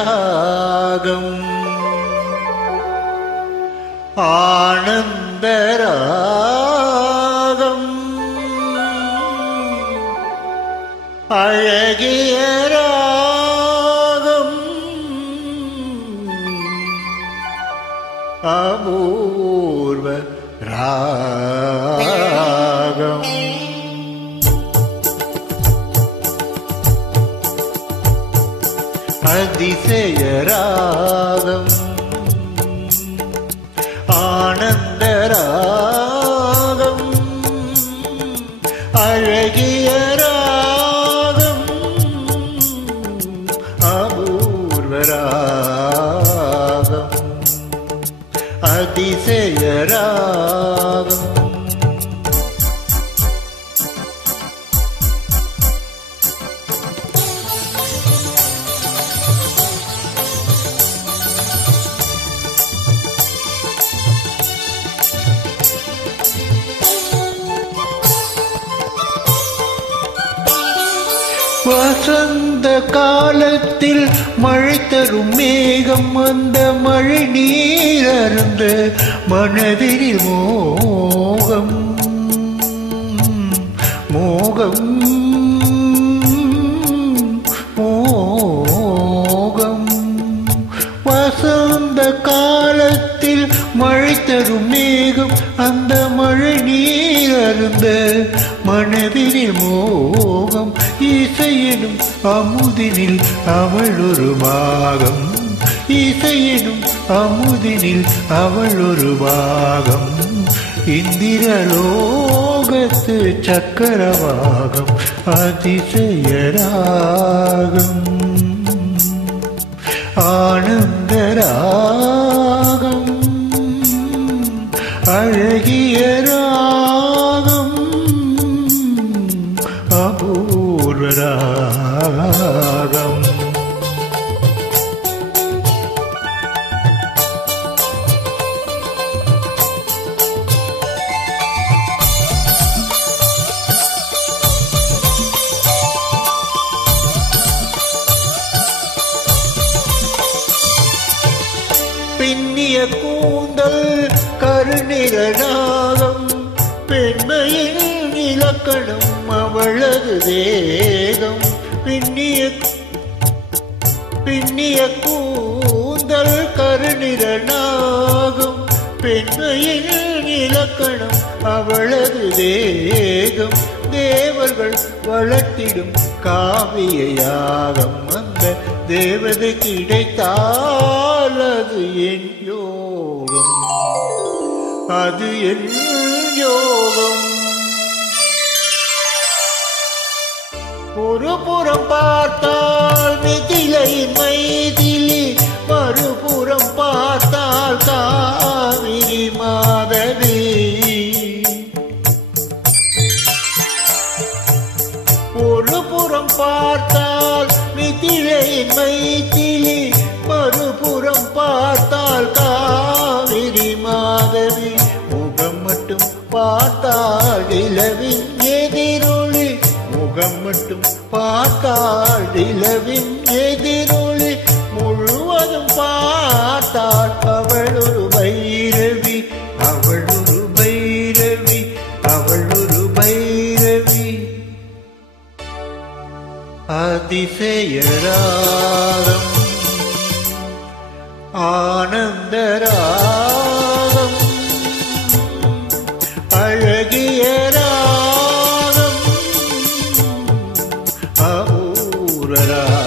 அதிசயராகம் ஆனந்தராகம் அழகிய ராகம் அபூர்வ ராகம் அதிசயராகம் ஆனந்தராகம் அழகிய ராகம் அபூர்வ ராகம் அதிசயராகம் வசந்த காலத்தில் மழை தரும் மேகம் அந்த மழை நீர் அருந்த மனதில் மோகம் மோகம் மோகம் வசந்த காலத்தில் மழை தரும் மேகம் அந்த மழை நீர் அருந்த மனதில் மோகம் இசையெனும் அமுதினில் அவள் ஒரு பாகம் இசையெனும் அமுதினில் அவள் ஒரு பாகம் இந்திரலோகத்து சக்கரவாகம் அதிசயராகம் ஆனந்தராகம் அழகிய ராகம் அபூர்வ ராகம் பின்னிய கூந்தல் கருநிற ராகம் பெண்மையின் இலக்கணம் அவளது வேகம் பின்னிய கூந்தல் கருநிற நாகம் பெண்மையின் இலக்கணம் அவளது வேகம் தேவர்கள் வளர்த்திடும் காவிய யாகம் அந்த தேவதை கிடைத்தால் அது என் யோகம் அது என் யோகம் ஒரு புறம் பார்த்தால் மிதிலையின் மைதிலி மறுபுறம் பார்த்தால் காவிரி மாதவி ஒரு புறம் பார்த்தால் மிதிலையின் மைதிலி மறுபுறம் பார்த்தால் காவிரி மாதவி முகம் மட்டும் பார்த்தால் நிலவின் எதிரொளி முகம் மட்டும் பார்த்தால் நிலவின் எதிரொளி முழுவதும் பார்த்தால் அவள் ஒரு பைரவி அவள் ஒரு பைரவி அவள் ஒரு பைரவி அதிசயராகம் ஆனந்தராகம் அழகிய ராகம் அபூர்வ ராகம்